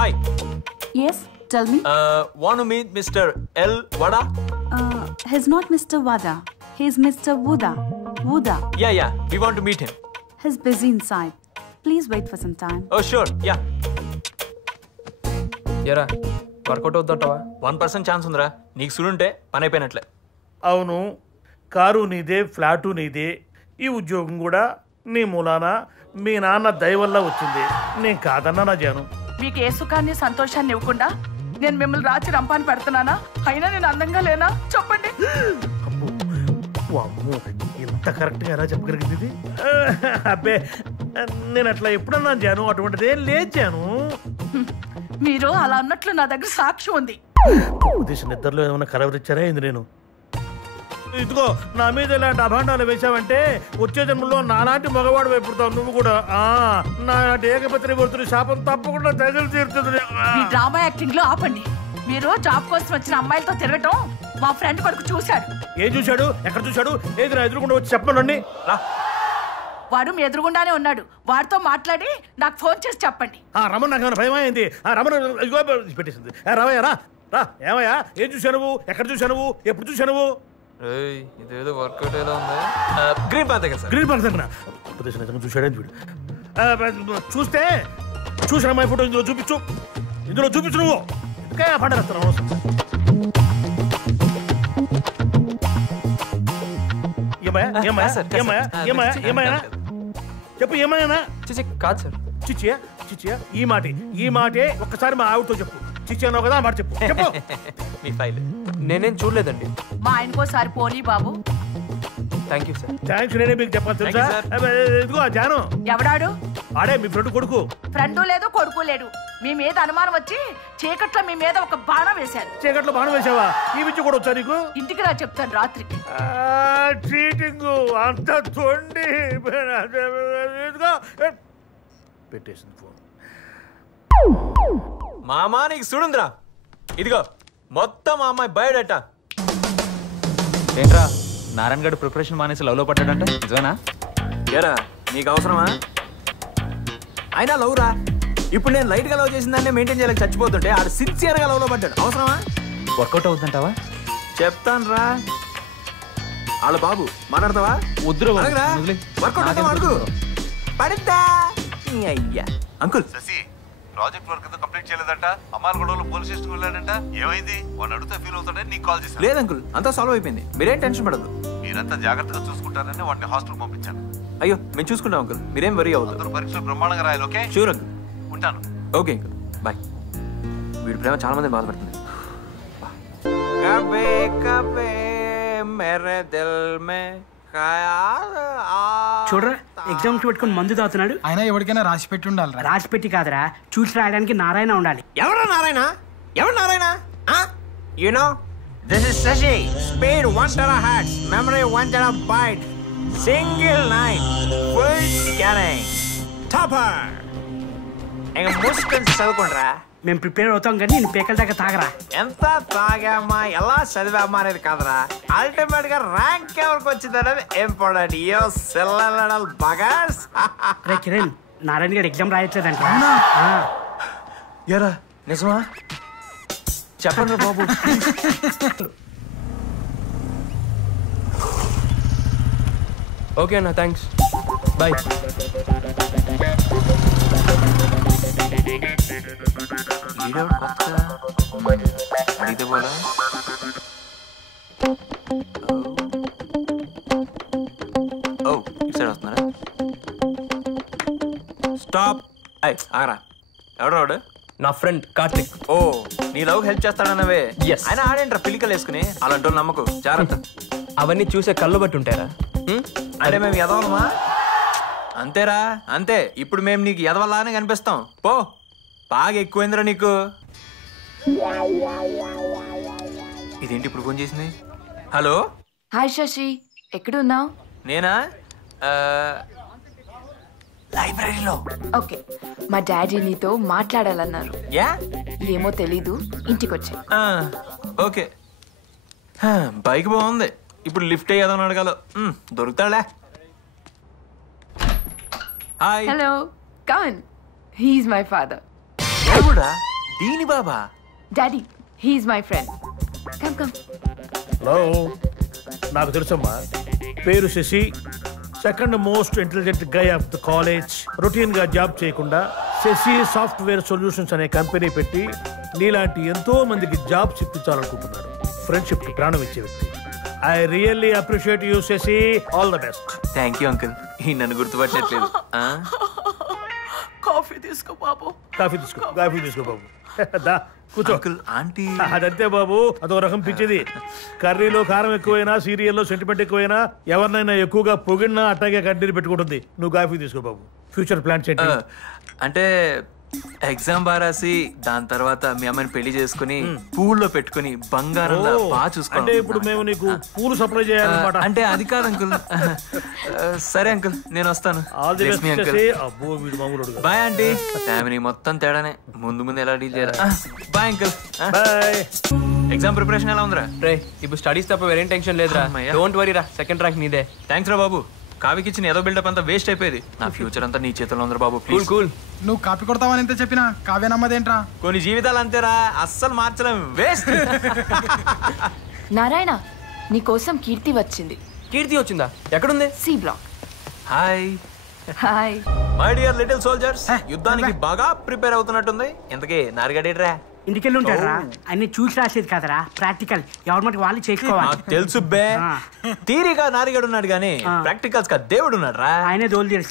Hi. Yes, tell me. Want to meet Mr. L. Vada? He's not Mr. Vada. He's Mr. Wuda. Wuda. Yeah. We want to meet him. He's busy inside. Please wait for some time. Oh, sure. Yeah. ఎరా work out అవుతుంటావా? 1% chance ఉందిరా. నీకు సుడుంటే పని అయిపోయినట్లే. అవును, car నీదే, flat నీదే. ఈ ఉద్యోగం కూడా నీ మూలాన మీ నాన్న దయ వల్ల వచ్చింది. నేను కాదన్నా నా జాను. మీకు ఏ సుఖాన్ని సంతోషాన్ని ఇవ్వకుండా నేను మిమ్మల్ని రాచి రంపాన్ని పెడుతున్నానా? అయినా నేను అందంగా లేనా? చెప్పండి. అమ్మో, ఇంత కరెక్ట్గా ఎలా చెప్పగలిగింది ఇది? అబ్బే, నేను అట్లా ఎప్పుడన్నా జాను, అటువంటిదే లేదు జాను. మీరు అలా అన్నట్లు నా దగ్గర సాక్ష్యం ఉంది. ఉద్దేశం నిద్రలో ఏమైనా కలవరిచ్చారా ఏంది? నేను ఇదిగో నా మీద ఇలాంటి అభాండాలు వేశావంటే వచ్చే జన్మలో నాలాంటి మగవాడు వైపుతావు నువ్వు కూడా. నా ఏకపత్రి కొడుతున్న శాపం తప్పకుండా తగిలి తీరుతుంది. మీ డ్రామా యాక్టింగ్ లో ఆపండి. మీరు జాబ్ కోసం వచ్చిన అమ్మాయిలతో తిరగటం మా ఫ్రెండ్ కొడుకు చూశాడు. ఏం చూశాడు? ఎక్కడ చూశాడు? ఏది నా ఎదురుకుండా వచ్చి చెప్పండి. వాడు మీ ఎదురుగుండానే ఉన్నాడు. వాడితో మాట్లాడి నాకు ఫోన్ చేసి చెప్పండి. రమణ, నాకు భయం అయింది. రమణ పెట్టేసింది. రావయ్యా, రా. ఏమయ్యా, ఏం చూశావు నువ్వు? ఎక్కడ చూశావు నువ్వు? ఎప్పుడు చూశావు నువ్వు? ఇదేదో వర్కౌట్ ఎలా ఉంది. గ్రీన్ పార్క్ దగ్గర సార్. గ్రీన్ పార్క్ దగ్గర ఉపదేశం నిజంగా చూశాడని చూడు. చూస్తే చూసిన అమ్మాయి ఫోటో ఇందులో చూపించు. నువ్వు ఇంకా పండేస్తున్నావు. చెప్పు, ఏమైనా? కాదు సార్. చిచ్చియా ఈ మాటే ఒక్కసారి మా ఆవిడతో చెప్పు. చిచ్చి అన్నావు కదా, మాట చెప్పు. మీ ఫైల్ నేనేం చూడలేదండి. మా ఆయనకోసారి పోనీ బాబు. Thank you sir. థ్యాంక్స్, నేనే మీకు చెప్పాలి తెలుసా. ఇదిగో జాను. ఎవడాడు? ఆడే మీ ఫ్రెండ్ కొడుకు. ఫ్రెండు లేదు, కొడుకు లేడు. మీ మీద అనుమానం వచ్చి చీకట్లో మీ మీద ఒక బాణం వేశారు. చీకట్లో బాణం వేసావా? ఈ విద్య కూడా వచ్చా నీకు? ఇంటికి రా చెప్తాను రాత్రికి. చీటింగ్ అంత తొండి. పెట్టేసింది ఫోన్. మామా నీకు చూడుందిరా. ఇదిగో మొత్తం మా అమ్మాయి బయోడేటా. ఏంట్రా నారాయణ గడు ప్రిపరేషన్ మానేసి లవ్ లో పడ్డాడంట, నిజమేనా? ఏరా నీకు అవసరమా? అయినా లవ్ రా. ఇప్పుడు నేను లైట్ గా లవ్ చేసిన దాన్ని మెయింటైన్ చేయలేక చచ్చిపోతుంటే ఆడు సిన్సియర్ గా లవ్ లో పడ్డాడు. అవసరమా? వర్కౌట్ అవుతుందంటావా? చెప్తాను రా. వాళ్ళ బాబు మాట్లాడతావా? వద్దురా వర్కౌట్ అవుతావా? అడుగు పడిద్దా. అయ్యా అంకుల్, ప్రాజెక్ట్ వర్క్ కంప్లీట్ చేయలేదంట. అమ్మాయిల గొడవలు పోలీస్ స్టేషన్ వెళ్ళాడంట. ఏమైంది? వాడిని అడిగితే ఫీల్ అవుతాడని నీకు కాల్ చేశాను. లేదు అంకుల్, అంతా సాల్వ్ అయిపోయింది. మీరేం టెన్షన్ పడదు. మీరంతా జాగ్రత్తగా చూసుకుంటారని వాడిని హాస్టల్ పంపించాను. అయ్యో మేము చూసుకుంటాం అంకుల్, మీరేం వరీ అవుతారు. అందరూ పరీక్షలు బ్రహ్మాండంగా రాయాలి. ఓకే? Sure uncle. ఉంటాను. Okay uncle, bye. వీడి ప్రేమ చాలా మంది బాధపడుతుంది. చూడరా, ఎగ్జామ్స్ పెట్టుకుని మందు తాగుతున్నాడు. అయినా ఎవరికైనా రాసి పెట్టి ఉండాలి. రాసి పెట్టి కాదురా, చూసి రాయడానికి నారాయణ ఉండాలి. ఎవరు Narayana? You know, this is Sashi. Speed 1 terahertz, memory 1 terabyte, single night, full scanning, topper. ఇంక మూసుకొని చదువుకుంటారా. మేము ప్రిపేర్ అవుతాం కానీ నేను పేకల దాకా తాగరా. ఎంత తాగామా, ఎలా చదివామా అనేది కాదురా, అల్టిమేట్ గా ర్యాంక్ ఎవరికి వచ్చింది అనేది ఇంపార్టెంట్. యో సెల్లల్ బగర్స్. రే కిరణ్, నారాయణ గారు ఎగ్జామ్ రాయట్లేదంట. ఎరా నిజమా? చెప్పండి బాబు. ఓకే అన్న, థ్యాంక్స్, బాయ్. అడిగితే పోలా. ఓ ఇటు సైడ్ వస్తున్నారా? స్టాప్. ఆగరా. ఎవడు? నా ఫ్రెండ్ కార్తిక్. ఓ నీ లవ్ హెల్ప్ చేస్తాడన్నవే. Yes. ఆయన ఆడేంట్రా పిలికలు వేసుకుని. అలాంటి నమ్మకు, జాగ్రత్త. అవన్నీ చూసే కళ్ళు బట్టి ఉంటారా? అంటే మేము ఎదవలమా? అంతేరా, అంతే. ఇప్పుడు మేము నీకు ఎదవలానే కనిపిస్తాం. పో, బాగా ఎక్కువైందిరా నీకు. ఇదేంటి ఇప్పుడు ఫోన్ చేసింది? హలో. హాయ్ శశి, ఎక్కడున్నావు? నేనా? లైబ్రరీలో. ఓకే, మా డాడీ నీతో మాట్లాడాలన్నారు. యా? ఏమో తెలీదు, ఇంటికి వచ్చా. ఓకే. బైక్ బాగుంది. ఇప్పుడు లిఫ్ట్ అయ్యేదని అడగాల. దొరుకుతాడా? Hi. Hello, come in. He is my father. ఎవడా? దీని బాబా daddy he is my friend. Come come. Hello, నాకు తెలుసమ్మా. పేరు Shashi, second most intelligent guy of the college. Routine గా జాబ్ చేయకుండా శశి సాఫ్ట్వేర్ సొల్యూషన్స్ అనే కంపెనీ పెట్టి నీలాంటి ఎంతో మందికి జాబ్స్ ఇప్పించాలనుకుంటున్నాడు. ఫ్రెండ్షిప్ కి ప్రాణం ఇచ్చే వ్యక్తి. I really appreciate you Shashi. All the best. Thank you uncle. ఈ నన్ను గుర్తుపట్టట్లేదు. కాఫీ తీసుకో బాబు. కాఫీ తీసుకో బాబు. దా కూర్చో. అంకుల్ ఆంటీ అదంతే బాబు, అదొక రకం పిచ్చిది. కర్రీలో కారం ఎక్కువైనా, సీరియల్లో సెంటిమెంట్ ఎక్కువైనా, ఎవరినైనా ఎక్కువగా పొగిడినా అట్టాగే కంటిన్యూ పెట్టుకుంటుంది. నువ్వు కాఫీ తీసుకో బాబు. ఫ్యూచర్ ప్లాన్స్ ఏంటి? అంటే ఎగ్జామ్ బాగా రాసి దాని తర్వాత మీ అమ్మని పెళ్లి చేసుకుని పూల్లో పెట్టుకుని బంగారంలో బాగా అంటే చూసుకోవాలి. ఇప్పుడు మేము నీకు పూలు సప్లై చేయాలన్నమాట. అంటే అది కాదు అంకుల్. సరే అంకుల్, నేను వస్తాను. All the best Shashi. అబ్బో వీడు మామూలుడు కాదు. Bye aunty. ఫ్యామిలీ మొత్తం తేడానే. ముందు ఎలా డీల్ చేయాలి. Bye uncle. Bye. Exam preparation ఎలా ఉందిరా? రే ఇప్పుడు స్టడీస్ తప్ప వేరేం టెన్షన్ లేదురా. అమ్మయ్య. డోంట్ వరీ రా, సెకండ్ ర్యాంక్ నీదే. థ్యాంక్స్ రా బాబు. కావికి ఇచ్చిన ఏదో బిల్డప్ అంతా వేస్ట్ అయిపోయేది. నా ఫ్యూచర్ అంతా నీ చేతుల్లో ఉందిరా బాబు. Cool please. కూల్. నువ్వు కాపీ కొడతావని ఎంత చెప్పినా కావ్య నమ్మదేంట్రా? కొన్ని జీవితాలు అంతేరా, అస్సలు మార్చలేం. వేస్ట్. నారాయణ నీకోసం కీర్తి వచ్చింది. కీర్తి వచ్చిందా? ఎక్కడుంది? C block. Hi hi. My dear little soldiers. యుద్ధానికి బాగా ప్రిపేర్ అవుతున్నట్టుంది. ఇంతకీ నారుగడేట్రా? ఇంటికెళ్ళి ఉంటారా? అన్ని చూసి రాసేది కదరా, ప్రాక్టికల్. ఎవరి మటుకు వాళ్ళు చేసుకోవాలి. నాకు తెలుసు బే. థీరీగా నారిగడు ఉన్నాడు కానీ ప్రాక్టికల్స్ గా దేవుడు ఉన్నాడు రా. ఆయనే దోలు తీరుస్తాడు.